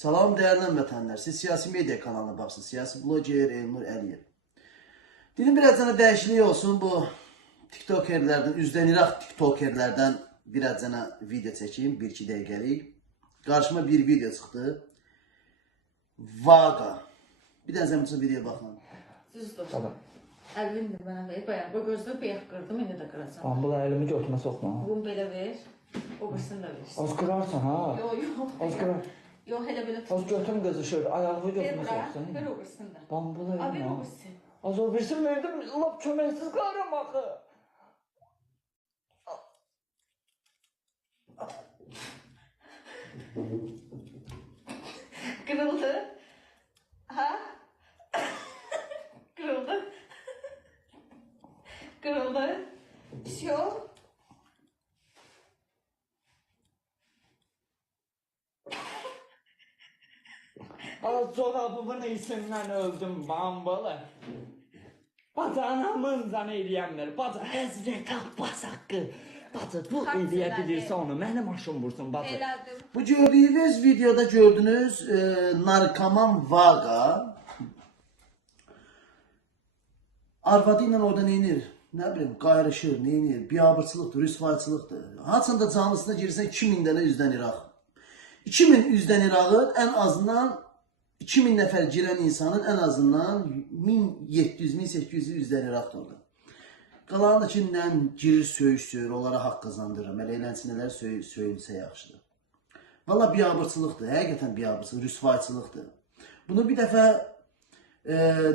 Salam değerli vətəndaşlar. Siz siyasi media kanalına baxsınız. Siyasi bloger Elnur Əliyev. Dilim biraz cana dəyişiklik olsun. Bu tiktokerlərdən, üzdən İraq tiktokerlərdən biraz cana video çəkeyim. 1-2 dəqiqəlik. Qarşıma bir video çıxdı. Vaqa. Bir dənə zəmçə videoya baxın. Düzdür. Tamam. Əlimdir mənə ver. Bayağı bu gözünü beyaq qırdım, indi də qıracam. Amma bu elimi götürmə soxma. Bunu belə ver. O birisini də ver. Az qırarsan ha. Yox. Az qırar. Yox, elə belə Az götürüm qızı şöyle ayağını Ver götürmə bura. soxsan. Ver o birisini də. Bambula A, ver elimi o ha. birisini. Az o birisini verdim. Lap köməksiz qalıram axı. Kırıldı. Ha? Kırıldı. Kırıldı. Bir şey yok. Az çorabımın iyisindən öldüm bambula. Bacanamın zan eləyənlər. Baca Həzrət Abbas haqqı. Baca bu Haqq eləyə elədi. bilirsə onu. Mənim aşım vursun baca. Elədim. Bu gördüğünüz videoda gördünüz narkoman Vaqa. Arvadı ilə orada neynir? Ne bileyim qayrışır, neynir? Biabırçılıqdır, rüsvayçılıqdır. Haçanda canlısına girirsən 2000 dənə üzdən İraq. 2000 üzdən İraqın en azından 2000 nəfər girən insanın en azından 1700-1800 üzdən İraqdır orada. Qalanı da ki, nə girir söyüşsür, onlara haqq qazandırır. Elə eləncələr söyülsə yaxşıdır. Valla biabırçılıqdır, həqiqətən biabırçılıq, rüsvayçılıqdır. Bunu bir dəfə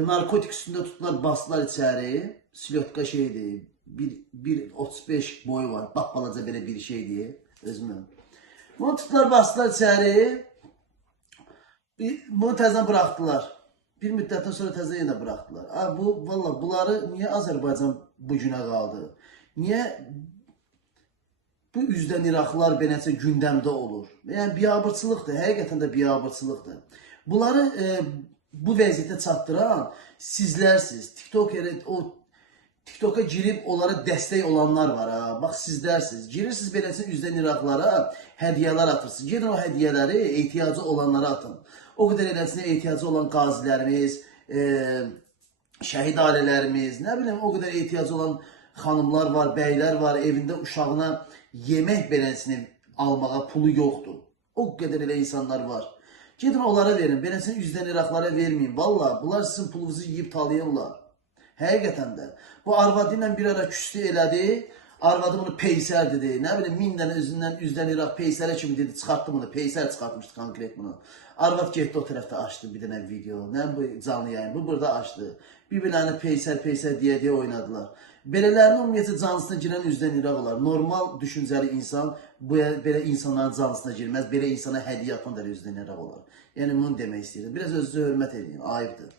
narkotik üstündə tutdular, bastılar içəri. Silyotka şeydir, 1.35 boyu var, bak balaca belə bir şeydir, özümün. Bunu tutdular, bastılar içəri. Bunu təzən buraxdılar. Bir müddətdən sonra təzən yenə buraxdılar. Valla bunları niyə Azərbaycan bu günə qaldı? Niyə bu üzdən İraqlılar beləncə gündəmdə olur? Yəni biabırçılıqdır, həqiqətən də biabırçılıqdır. Bunları bu vəziyyətə çatdıran sizlərsiniz. TikTok'a girib onlara dəstək olanlar var ha. Bax sizlərsiniz. Girirsiniz beləncə üzdən İraqlara hədiyyələr atırsınız. Gedin o hədiyyələri ehtiyacı olanlara atın. O qədər eləsinə ehtiyacı olan qazilərimiz, şəhid ailələrimiz, nə bileyim o qədər ehtiyacı olan xanımlar var, bəylər var, evində uşağına yemək beləsini almağa pulu yoxdur. O qədər elə insanlar var. Gedin onlara verin, beləsini üzdən İraqlara verməyin. Valla bunlar sizin pulunuzu yiyib talayırlar. Həqiqətən də. Bu arvadı ilə bir ara küstü elədi. Arvadı bunu peysər dedi. Nə bilim 1000 dənə üzdən İraq peysərə kimi dedi. Çıxartdı bunu. Peysər çıxartmışdı konkret bunu. Arvad getdi o tərəfdə açdı bir dənə video. Nə bu canlı yayın. Bu burada açdı. Bir-birlərini peysər deyə oynadılar. Belələrini ümumiyyətlə canlısına girən üzdən İraq olar. Normal düşüncəli insan belə insanların canlısına girməz. Belə insana hədiyyə atan da üzdən İraq olar. Yəni bunu demək istəyirəm. Biraz özünüzə hörmət edin. Ayıbdır.